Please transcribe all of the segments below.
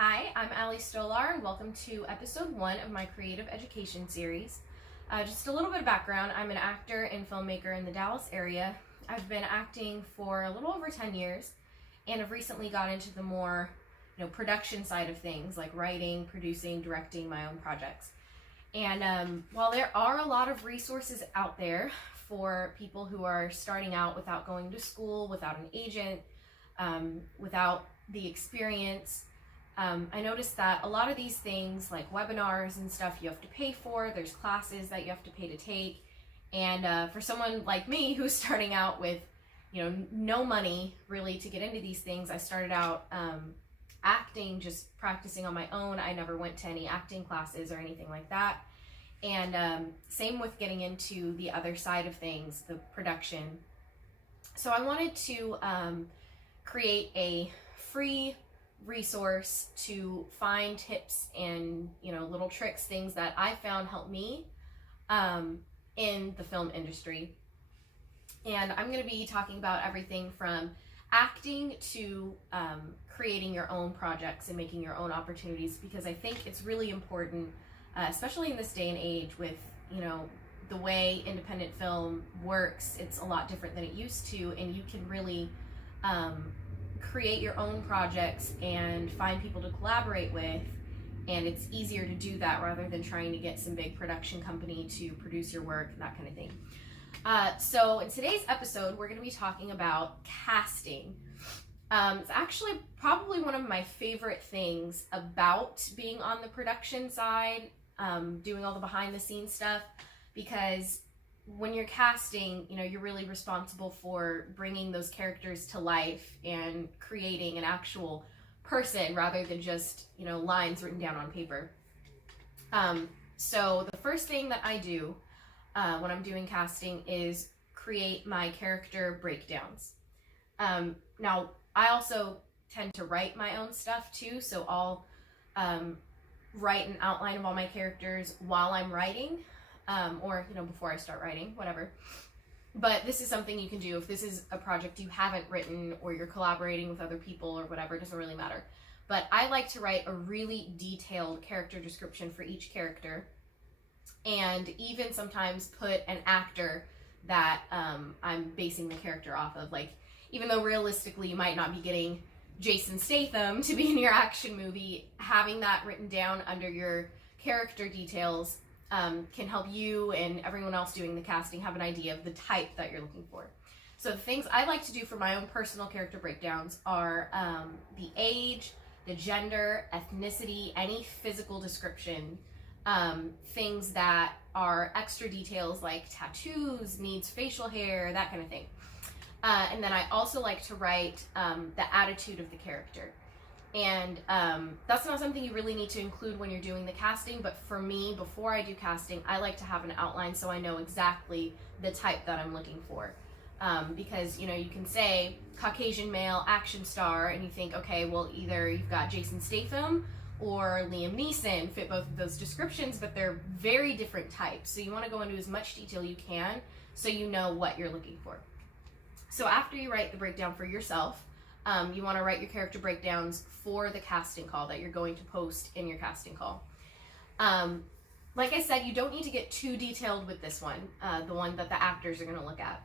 Hi, I'm Ali Stolar, and welcome to episode 1 of my creative education series. Just a little bit of background. I'm an actor and filmmaker in the Dallas area. I've been acting for a little over 10 years and have recently got into the more production side of things, like writing, producing, directing my own projects. And while there are a lot of resources out there for people who are starting out without going to school, without an agent, without the experience, I noticed that a lot of these things, like webinars and stuff, you have to pay for. There's classes that you have to pay to take. And for someone like me who's starting out with, no money really to get into these things, I started out acting, just practicing on my own. I never went to any acting classes or anything like that. And same with getting into the other side of things, the production. So I wanted to create a free resource to find tips and little tricks, things that I found help me in the film industry. And I'm going to be talking about everything from acting to creating your own projects and making your own opportunities, because I think it's really important, especially in this day and age with the way independent film works. It's a lot different than it used to, and you can really create your own projects and find people to collaborate with, and it's easier to do that rather than trying to get some big production company to produce your work, that kind of thing. So in today's episode, we're going to be talking about casting. It's actually probably one of my favorite things about being on the production side, doing all the behind the scenes stuff, because when you're casting, you're really responsible for bringing those characters to life and creating an actual person rather than just, lines written down on paper. So the first thing that I do when I'm doing casting is create my character breakdowns. Now, I also tend to write my own stuff too, so I'll write an outline of all my characters while I'm writing. Or before I start writing, whatever. But this is something you can do if this is a project you haven't written or you're collaborating with other people or whatever. It doesn't really matter. But I like to write a really detailed character description for each character, and even sometimes put an actor that I'm basing the character off of. Like, even though realistically you might not be getting Jason Statham to be in your action movie, having that written down under your character details can help you and everyone else doing the casting have an idea of the type that you're looking for. So the things I like to do for my own personal character breakdowns are the age, the gender, ethnicity, any physical description, things that are extra details like tattoos, needs facial hair, that kind of thing. And then I also like to write the attitude of the character. And that's not something you really need to include when you're doing the casting, but for me, before I do casting, I like to have an outline so I know exactly the type that I'm looking for. Because, you can say Caucasian male action star, and you think, okay, well, either you've got Jason Statham or Liam Neeson fit both of those descriptions, but they're very different types. So you want to go into as much detail you can so you know what you're looking for. So after you write the breakdown for yourself, you want to write your character breakdowns for the casting call that you're going to post in your casting call. Like I said, you don't need to get too detailed with this one, the one that the actors are going to look at.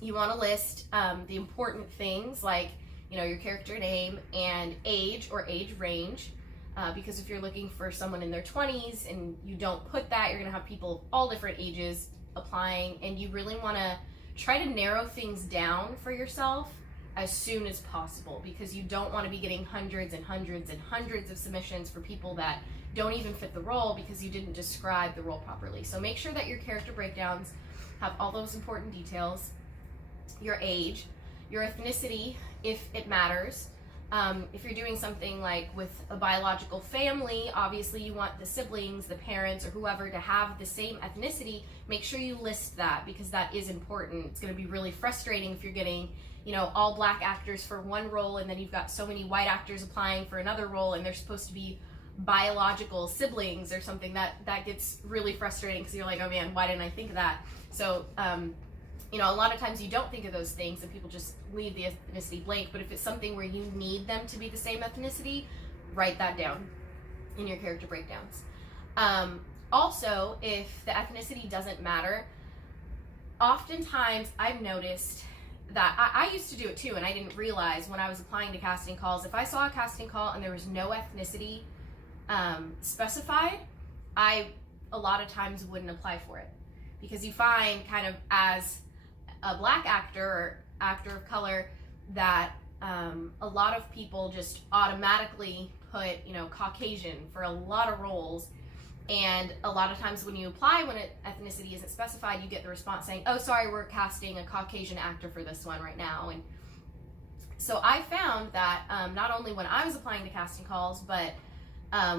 You want to list the important things like, your character name and age or age range, because if you're looking for someone in their 20s and you don't put that, you're going to have people of all different ages applying, and you really want to try to narrow things down for yourself as soon as possible, because you don't want to be getting hundreds and hundreds and hundreds of submissions for people that don't even fit the role because you didn't describe the role properly. So make sure that your character breakdowns have all those important details: your age, your ethnicity, if it matters. If you're doing something like with a biological family, obviously you want the siblings, the parents, or whoever to have the same ethnicity. Make sure you list that, because that is important. It's going to be really frustrating if you're getting all black actors for one role, and then you've got so many white actors applying for another role, and they're supposed to be biological siblings or something. That gets really frustrating, because you're like, oh man, why didn't I think of that? So a lot of times you don't think of those things and people just leave the ethnicity blank, but if it's something where you need them to be the same ethnicity, write that down in your character breakdowns. Also, if the ethnicity doesn't matter, oftentimes I've noticed that I used to do it too, and I didn't realize when I was applying to casting calls, if I saw a casting call and there was no ethnicity specified, I a lot of times wouldn't apply for it, because you find kind of as a black actor or actor of color that a lot of people just automatically put, you know, Caucasian for a lot of roles. And a lot of times when you apply, when ethnicity isn't specified, you get the response saying, oh, sorry, we're casting a Caucasian actor for this one right now. And so I found that not only when I was applying to casting calls, but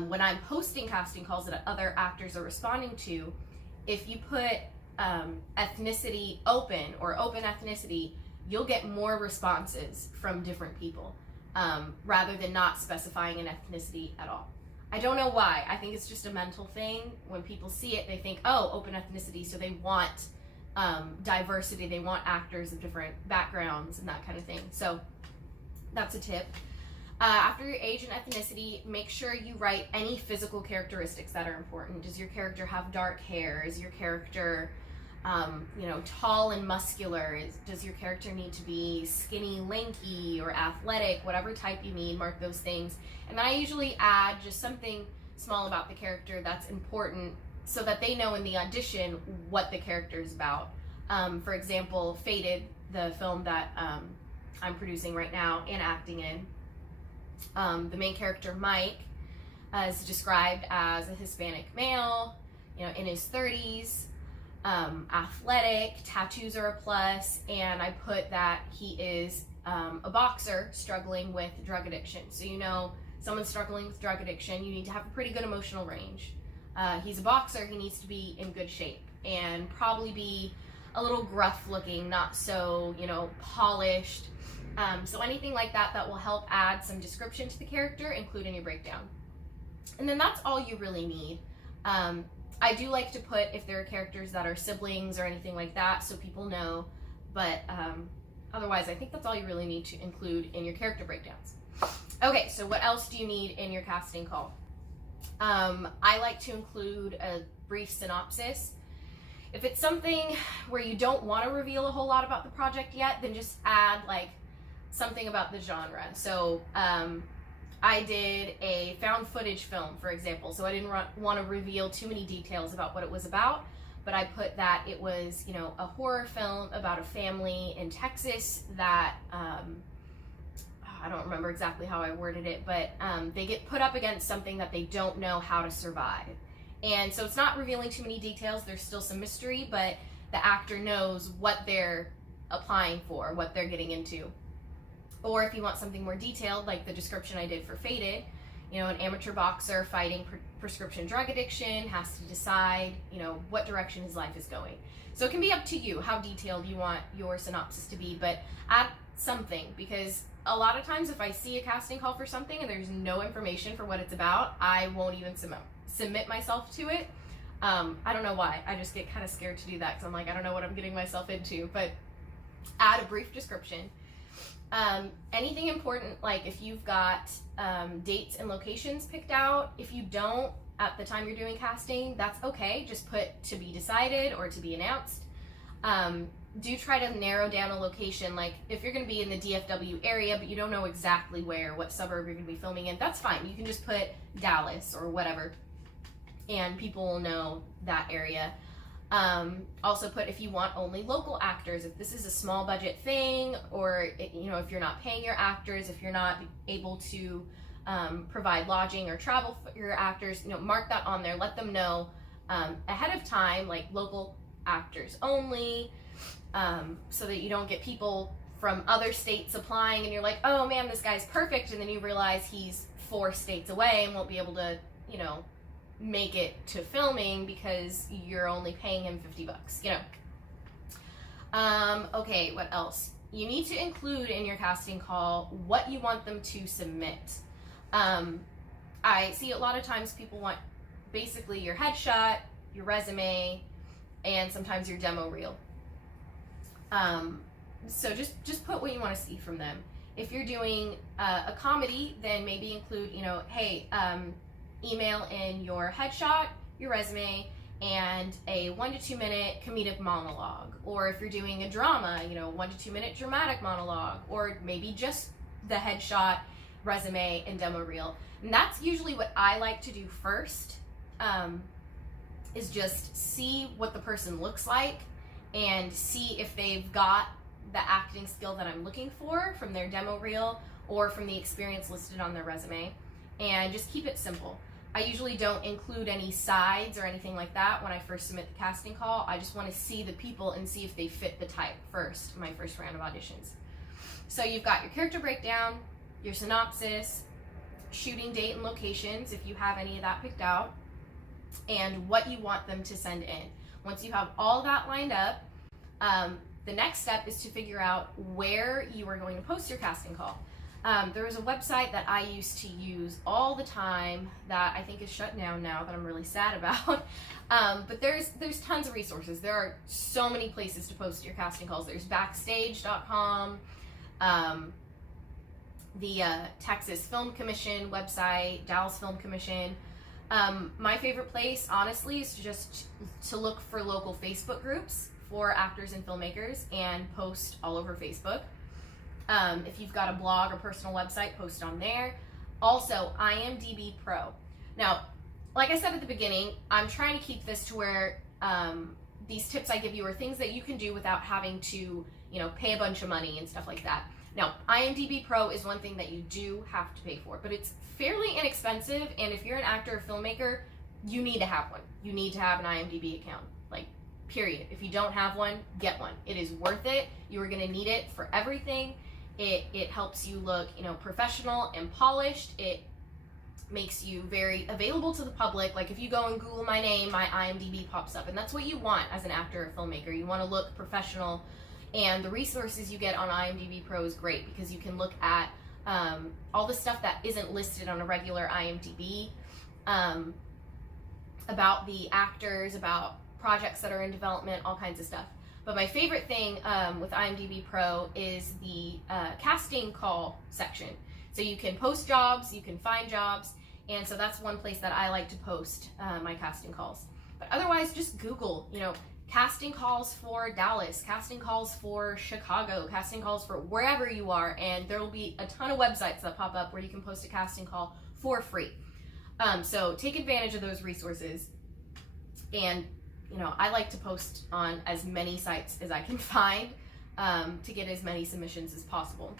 when I'm posting casting calls that other actors are responding to, if you put ethnicity open or open ethnicity, you'll get more responses from different people rather than not specifying an ethnicity at all. I don't know why. I think it's just a mental thing. When people see it, they think, oh, open ethnicity, so they want diversity. They want actors of different backgrounds and that kind of thing. So that's a tip. After your age and ethnicity, make sure you write any physical characteristics that are important. Does your character have dark hair? Is your character tall and muscular? Does your character need to be skinny, lanky, or athletic? Whatever type you need, mark those things. And then I usually add just something small about the character that's important so that they know in the audition what the character is about. For example, Fated, the film that I'm producing right now and acting in, the main character, Mike, is described as a Hispanic male, in his 30s, athletic, tattoos are a plus, and I put that he is a boxer struggling with drug addiction. So someone struggling with drug addiction, you need to have a pretty good emotional range. He's a boxer, he needs to be in good shape and probably be a little gruff looking, not so, polished. So anything like that will help add some description to the character, include in your breakdown. And then that's all you really need. I do like to put if there are characters that are siblings or anything like that, so people know, but otherwise I think that's all you really need to include in your character breakdowns. Okay, so what else do you need in your casting call? I like to include a brief synopsis. If it's something where you don't want to reveal a whole lot about the project yet, then just add something about the genre. So I did a found footage film, for example, so I didn't want to reveal too many details about what it was about, but I put that it was, a horror film about a family in Texas that, I don't remember exactly how I worded it, but they get put up against something that they don't know how to survive. And so it's not revealing too many details, there's still some mystery, but the actor knows what they're applying for, what they're getting into. Or if you want something more detailed, like the description I did for Fated, an amateur boxer fighting prescription drug addiction has to decide, what direction his life is going. So it can be up to you how detailed you want your synopsis to be, but add something, because a lot of times if I see a casting call for something and there's no information for what it's about, I won't even submit myself to it. I don't know why. I just get kind of scared to do that because I'm like, I don't know what I'm getting myself into, but add a brief description. Anything important, like if you've got dates and locations picked out. If you don't at the time you're doing casting, that's okay. Just put to be decided or to be announced. Do try to narrow down a location. Like if you're going to be in the DFW area, but you don't know exactly what suburb you're going to be filming in, that's fine. You can just put Dallas or whatever, and people will know that area. Also put if you want only local actors, if this is a small budget thing, or if you're not paying your actors, if you're not able to provide lodging or travel for your actors, mark that on there. Let them know ahead of time, like local actors only, so that you don't get people from other states applying and you're like, oh man, this guy's perfect, and then you realize he's 4 states away and won't be able to make it to filming because you're only paying him $50, Okay, what else? You need to include in your casting call what you want them to submit. I see a lot of times people want basically your headshot, your resume, and sometimes your demo reel. So just put what you want to see from them. If you're doing a comedy, then maybe include, you know, hey, email in your headshot, your resume, and a 1 to 2 minute comedic monologue. Or if you're doing a drama, you know, 1 to 2 minute dramatic monologue, or maybe just the headshot, resume, and demo reel. And that's usually what I like to do first, is just see what the person looks like and see if they've got the acting skill that I'm looking for from their demo reel or from the experience listed on their resume, and just keep it simple. I usually don't include any sides or anything like that when I first submit the casting call. I just want to see the people and see if they fit the type first, my first round of auditions. So you've got your character breakdown, your synopsis, shooting date and locations, if you have any of that picked out, and what you want them to send in. Once you have all that lined up, the next step is to figure out where you are going to post your casting call. There was a website that I used to use all the time that I think is shut down now, that I'm really sad about. But there's tons of resources. There are so many places to post your casting calls. There's Backstage.com, the Texas Film Commission website, Dallas Film Commission. My favorite place, honestly, is just to look for local Facebook groups for actors and filmmakers and post all over Facebook. If you've got a blog or personal website, post on there. Also, IMDb Pro. Now, like I said at the beginning, I'm trying to keep this to where these tips I give you are things that you can do without having to, you know, pay a bunch of money and stuff like that. Now, IMDb Pro is one thing that you do have to pay for, but it's fairly inexpensive, and if you're an actor or filmmaker, you need to have one. You need to have an IMDb account, like, period. If you don't have one, get one. It is worth it. You are going to need it for everything. It helps you look, you know, professional and polished. It makes you very available to the public. Like if you go and Google my name, my IMDb pops up, and that's what you want as an actor or filmmaker. You want to look professional, and the resources you get on IMDb Pro is great because you can look at all the stuff that isn't listed on a regular IMDb, about the actors, about projects that are in development, all kinds of stuff. But my favorite thing with IMDb Pro is the casting call section. So you can post jobs, you can find jobs, and so that's one place that I like to post my casting calls. But otherwise, just Google, you know, casting calls for Dallas, casting calls for Chicago, casting calls for wherever you are, and there will be a ton of websites that pop up where you can post a casting call for free. So take advantage of those resources, and you know, I like to post on as many sites as I can find to get as many submissions as possible.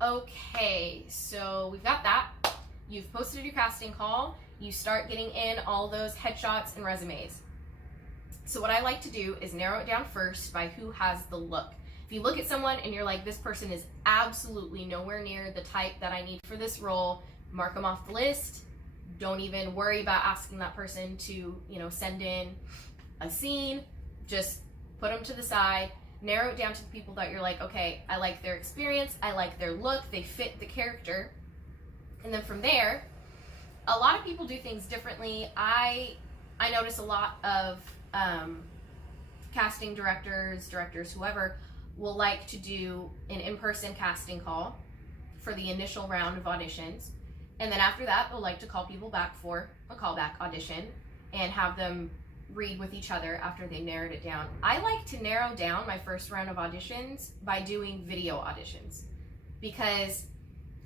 Okay, so we've got that. You've posted your casting call. You start getting in all those headshots and resumes. So what I like to do is narrow it down first by who has the look. If you look at someone and you're like, this person is absolutely nowhere near the type that I need for this role, mark them off the list. Don't even worry about asking that person to, you know, send in a scene. Just put them to the side, narrow it down to the people that you're like, okay, I like their experience, I like their look, they fit the character. And then from there, a lot of people do things differently. I notice a lot of casting directors, whoever, will like to do an in-person casting call for the initial round of auditions. And then after that, they'll like to call people back for a callback audition and have them read with each other after they narrowed it down. I like to narrow down my first round of auditions by doing video auditions because,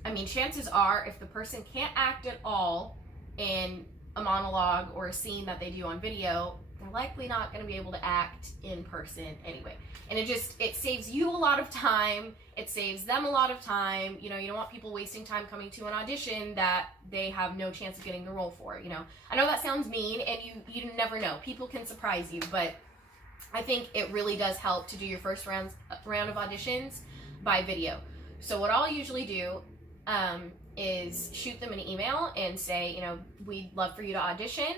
I mean, chances are if the person can't act at all in a monologue or a scene that they do on video, they're likely not going to be able to act in person anyway. And it saves you a lot of time. It saves them a lot of time. You know, you don't want people wasting time coming to an audition that they have no chance of getting the role for, you know. I know that sounds mean, and you never know. People can surprise you, but I think it really does help to do your first round of auditions by video. So what I'll usually do is shoot them an email and say, you know, we'd love for you to audition.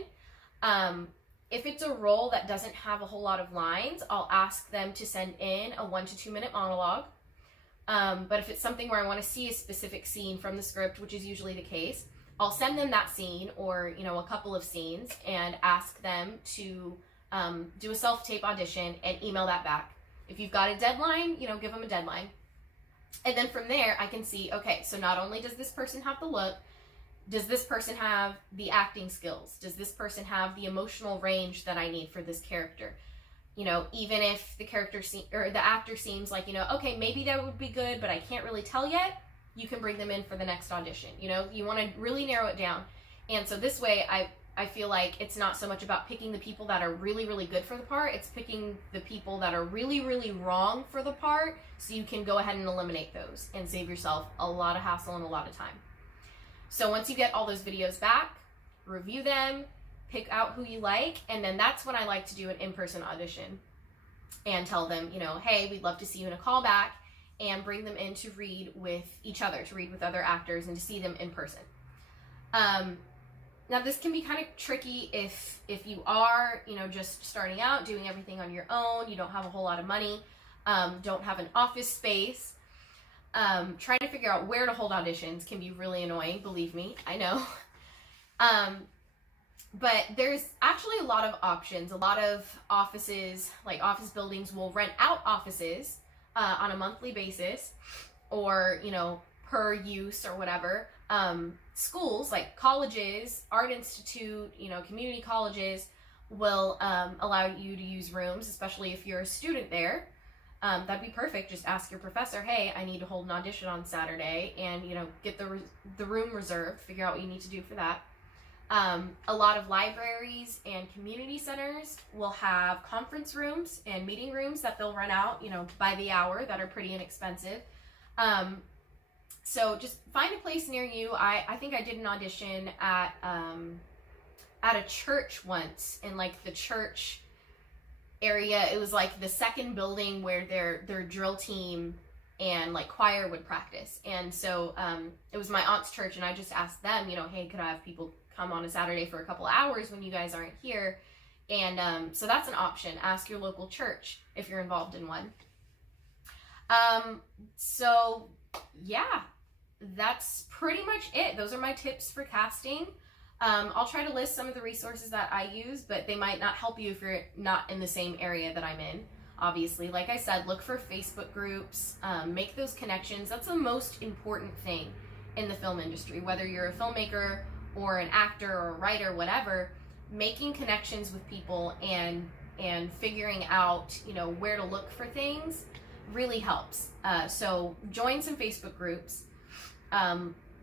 If it's a role that doesn't have a whole lot of lines, I'll ask them to send in a 1 to 2 minute monologue. But if it's something where I want to see a specific scene from the script, which is usually the case, I'll send them that scene or, you know, a couple of scenes and ask them to do a self-tape audition and email that back. If you've got a deadline, you know, give them a deadline. And then from there, I can see, okay, so not only does this person have the look, does this person have the acting skills? Does this person have the emotional range that I need for this character? You know, even if the character or the actor seems like, you know, okay, maybe that would be good, but I can't really tell yet, you can bring them in for the next audition. You know, you want to really narrow it down. And so this way, I feel like it's not so much about picking the people that are really, really good for the part. It's picking the people that are really, really wrong for the part, so you can go ahead and eliminate those and save yourself a lot of hassle and a lot of time. So once you get all those videos back, review them, pick out who you like, and then that's when I like to do an in-person audition and tell them, you know, hey, we'd love to see you in a callback, and bring them in to read with each other, to read with other actors, and to see them in person. Now this can be kind of tricky if you are, you know, just starting out, doing everything on your own, you don't have a whole lot of money, don't have an office space. Trying to figure out where to hold auditions can be really annoying, believe me, I know. But there's actually a lot of options. A lot of offices, like office buildings, will rent out offices on a monthly basis, or, you know, per use or whatever. Schools, like colleges, art institute, you know, community colleges will allow you to use rooms, especially if you're a student there. That'd be perfect. Just ask your professor, hey, I need to hold an audition on Saturday, and, you know, get the room reserved, figure out what you need to do for that. A lot of libraries and community centers will have conference rooms and meeting rooms that they'll rent out, you know, by the hour, that are pretty inexpensive. So just find a place near you. I think I did an audition at a church once, in like the church area. It was like the second building where their drill team and like choir would practice. And so it was my aunt's church, and I just asked them, you know, hey, could I have people come on a Saturday for a couple hours when you guys aren't here? And so that's an option. Ask your local church if you're involved in one. So yeah, that's pretty much it. Those are my tips for casting. I'll try to list some of the resources that I use, but they might not help you if you're not in the same area that I'm in. Obviously, like I said, look for Facebook groups, make those connections. That's the most important thing in the film industry, whether you're a filmmaker or an actor or a writer, whatever. Making connections with people and figuring out, you know, where to look for things really helps. So join some Facebook groups.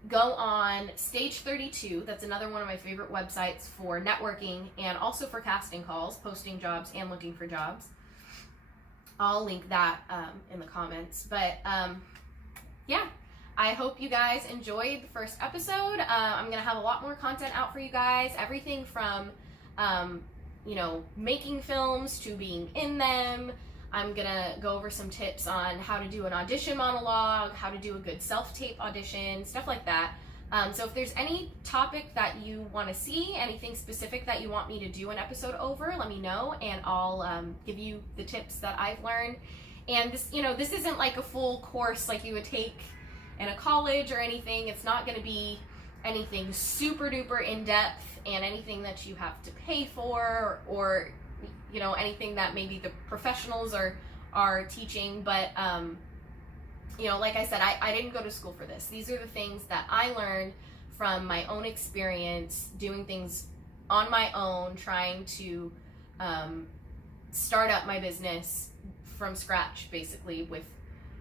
Go on Stage 32. That's another one of my favorite websites for networking and also for casting calls, posting jobs and looking for jobs. I'll link that in the comments. But yeah, I hope you guys enjoyed the first episode. I'm going to have a lot more content out for you guys. Everything from, you know, making films to being in them. I'm going to go over some tips on how to do an audition monologue, how to do a good self-tape audition, stuff like that. So if there's any topic that you want to see, anything specific that you want me to do an episode over, let me know, and I'll give you the tips that I've learned. And this, you know, this isn't like a full course like you would take in a college or anything. It's not going to be anything super duper in-depth and anything that you have to pay for, or you know, anything that maybe the professionals are teaching. But you know, like I said, I didn't go to school for this. These are the things that I learned from my own experience, doing things on my own, trying to start up my business from scratch, basically, with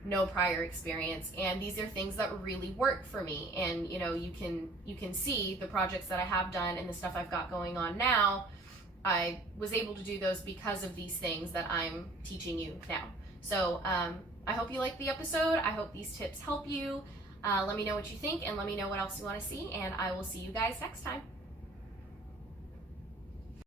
no prior experience. And these are things that really work for me. And you know, you can see the projects that I have done and the stuff I've got going on now. I was able to do those because of these things that I'm teaching you now. So I hope you liked the episode. I hope these tips help you. Let me know what you think, and let me know what else you want to see, and I will see you guys next time.